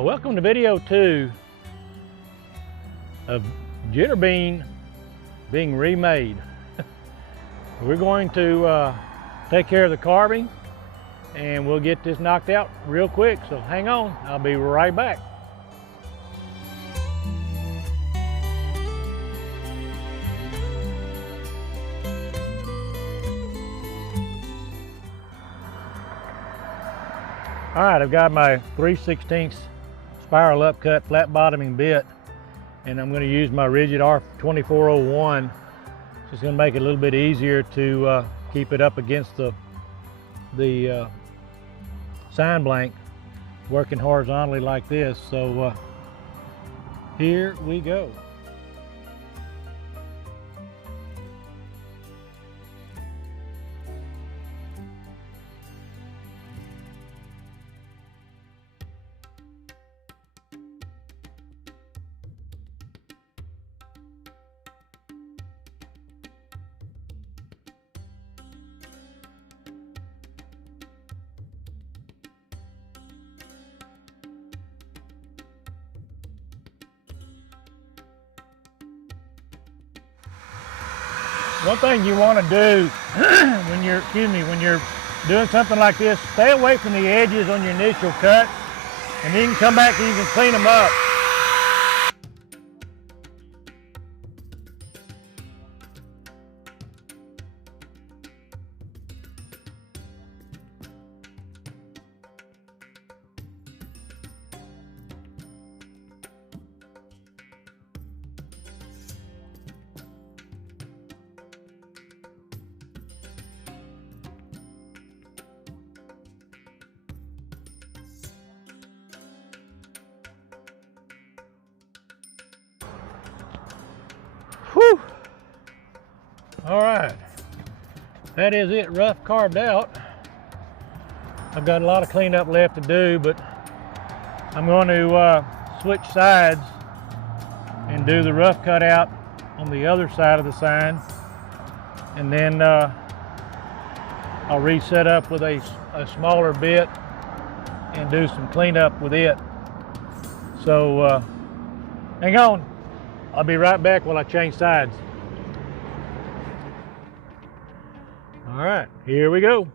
Well, welcome to video 2 of Jitterbean being remade. We're going to take care of the carving and we'll get this knocked out real quick, so hang on, I'll be right back. All right, I've got my 3/16 spiral upcut flat bottoming bit, and I'm going to use my rigid R2401. It's going to make it a little bit easier to keep it up against the sign blank, working horizontally like this. So here we go. One thing you want to do when you're doing something like this, stay away from the edges on your initial cut, and then you can come back and you can clean them up. Whew. All right, that is it, rough carved out. I've got a lot of cleanup left to do, but I'm going to switch sides and do the rough cut out on the other side of the sign, and then I'll reset up with a smaller bit and do some cleanup with it. So hang on. I'll be right back while I change sides. All right, here we go.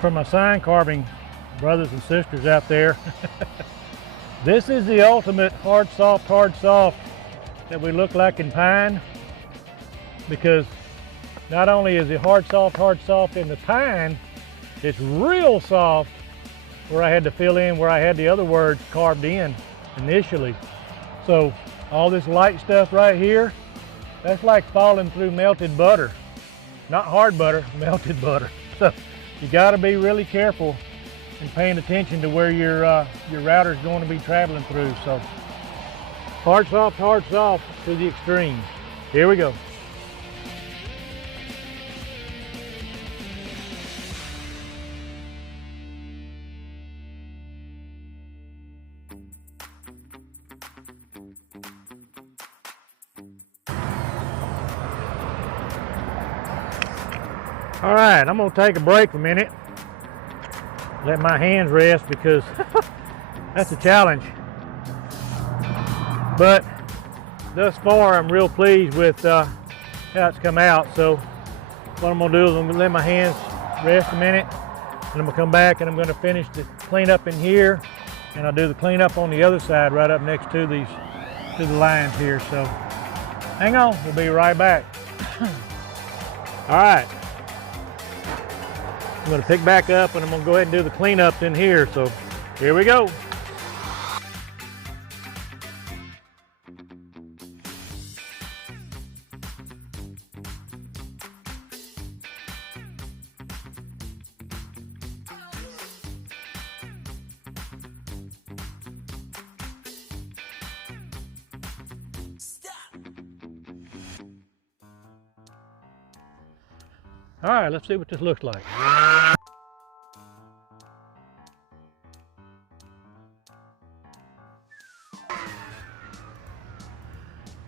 For my sign carving brothers and sisters out there, this is the ultimate hard soft that we look like in pine, because not only is it hard soft in the pine, it's real soft where I had to fill in where I had the other words carved in initially. So all this light stuff right here, that's like falling through melted butter. Not hard butter, melted butter. So you got to be really careful and paying attention to where your router is going to be traveling through. So hard soft to the extreme. Here we go. All right, I'm gonna take a break a minute, let my hands rest, because that's a challenge. But thus far, I'm real pleased with how it's come out. So what I'm gonna do is I'm gonna let my hands rest a minute, and I'm gonna come back and I'm gonna finish the cleanup in here, and I'll do the cleanup on the other side right up next to the lines here. So hang on, we'll be right back. All right. I'm going to pick back up and I'm going to go ahead and do the cleanup in here. So here we go. All right, let's see what this looks like.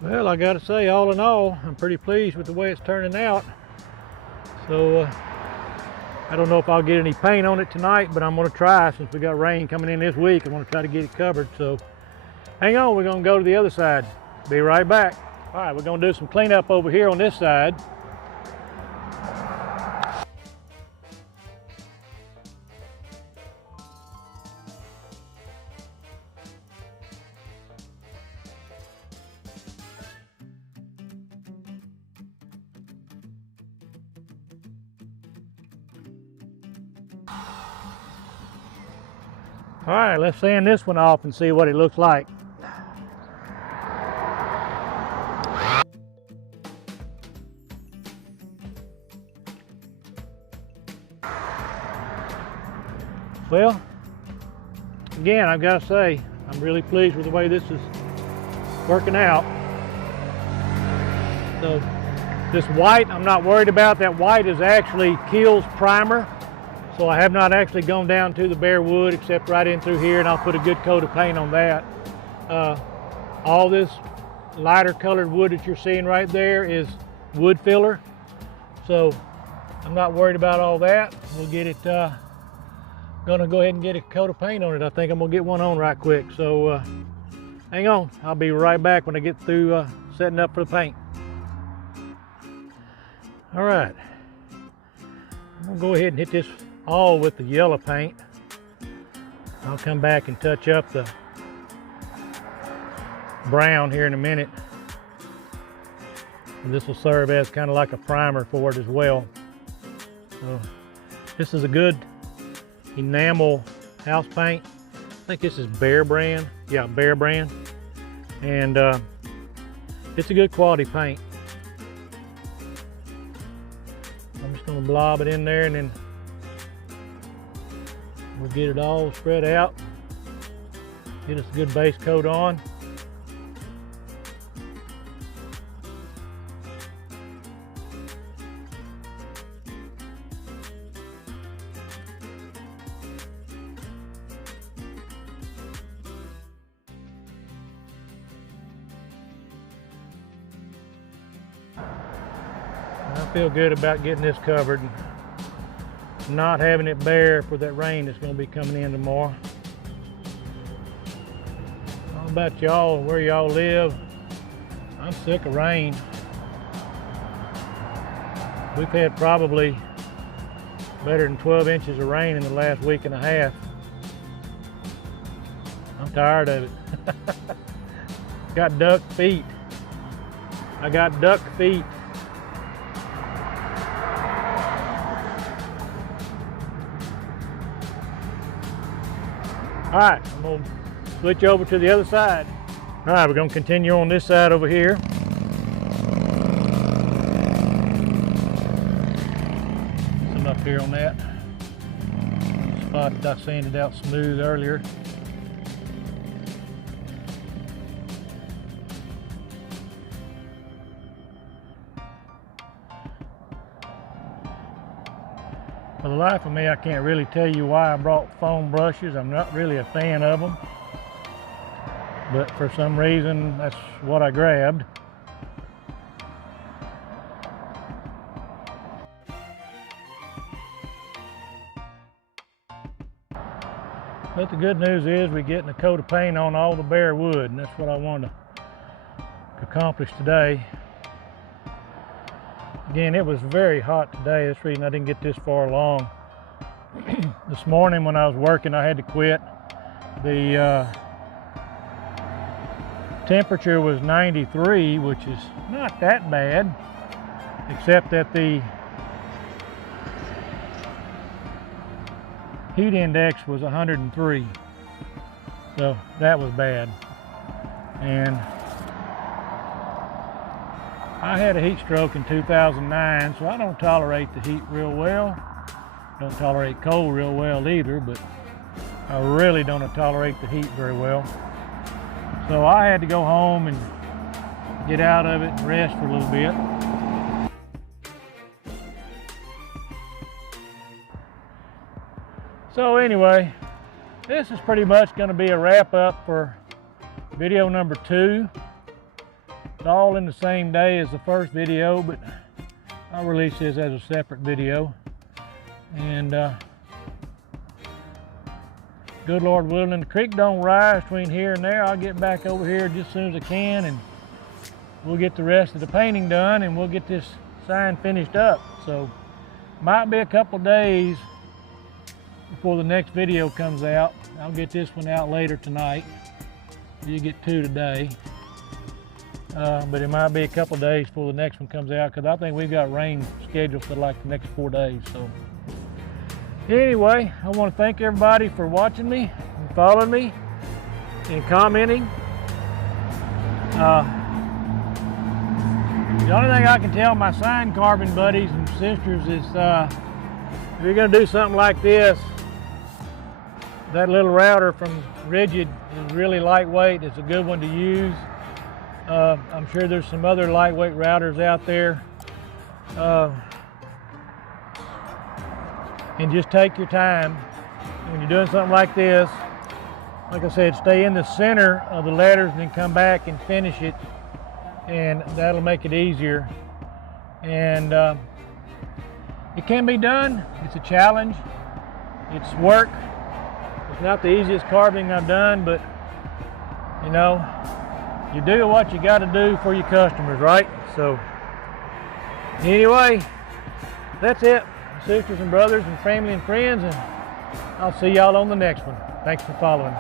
Well, I gotta say, all in all, I'm pretty pleased with the way it's turning out. So I don't know if I'll get any paint on it tonight, but I'm gonna try. Since we got rain coming in this week, I want to try to get it covered. So hang on, we're gonna go to the other side. Be right back. All right, we're gonna do some cleanup over here on this side. All right, let's sand this one off and see what it looks like. Well, again, I've got to say, I'm really pleased with the way this is working out. So this white, I'm not worried about. That white is actually Kiehl's primer. So I have not actually gone down to the bare wood except right in through here, and I'll put a good coat of paint on that. All this lighter colored wood that you're seeing right there is wood filler. So I'm not worried about all that. We'll get it, gonna go ahead and get a coat of paint on it. I think I'm gonna get one on right quick. So hang on, I'll be right back when I get through setting up for the paint. All right, I'm gonna go ahead and hit this all with the yellow paint. I'll come back and touch up the brown here in a minute. And this will serve as kind of like a primer for it as well. So this is a good enamel house paint. I think this is Bear brand. Yeah, Bear brand. And it's a good quality paint. I'm just gonna blob it in there and then we'll get it all spread out. Get us a good base coat on. I feel good about getting this covered. Not having it bare for that rain that's going to be coming in tomorrow. How about y'all, where y'all live? I'm sick of rain. We've had probably better than 12 inches of rain in the last week and a half. I'm tired of it. Got duck feet. I got duck feet. All right, I'm gonna switch over to the other side. All right, we're gonna continue on this side over here. Some up here on that spot that I sanded out smooth earlier. For the life of me, I can't really tell you why I brought foam brushes. I'm not really a fan of them, but for some reason, that's what I grabbed. But the good news is we're getting a coat of paint on all the bare wood, and that's what I wanted to accomplish today. Again, it was very hot today. That's the reason I didn't get this far along. This morning when I was working, I had to quit. The temperature was 93, which is not that bad, except that the heat index was 103. So that was bad. And I had a heat stroke in 2009, so I don't tolerate the heat real well. Don't tolerate cold real well either, but I really don't tolerate the heat very well. So I had to go home and get out of it and rest for a little bit. So anyway, this is pretty much going to be a wrap up for video number 2. It's all in the same day as the first video, but I'll release this as a separate video. And good Lord willing, the creek don't rise between here and there. I'll get back over here just as soon as I can, and we'll get the rest of the painting done, and we'll get this sign finished up. So might be a couple days before the next video comes out. I'll get this one out later tonight. You get 2 today. But it might be a couple days before the next one comes out, because I think we've got rain scheduled for like the next 4 days. So anyway, I want to thank everybody for watching me and following me and commenting. The only thing I can tell my sign carving buddies and sisters is if you're going to do something like this, that little router from Rigid is really lightweight. It's a good one to use. I'm sure there's some other lightweight routers out there. And just take your time when you're doing something like this. Like I said, stay in the center of the letters and then come back and finish it, and that'll make it easier. And it can be done. It's a challenge. It's work. It's not the easiest carving I've done, but you know, you do what you got to do for your customers, right? So anyway, that's it, sisters and brothers and family and friends, and I'll see y'all on the next one. Thanks for following.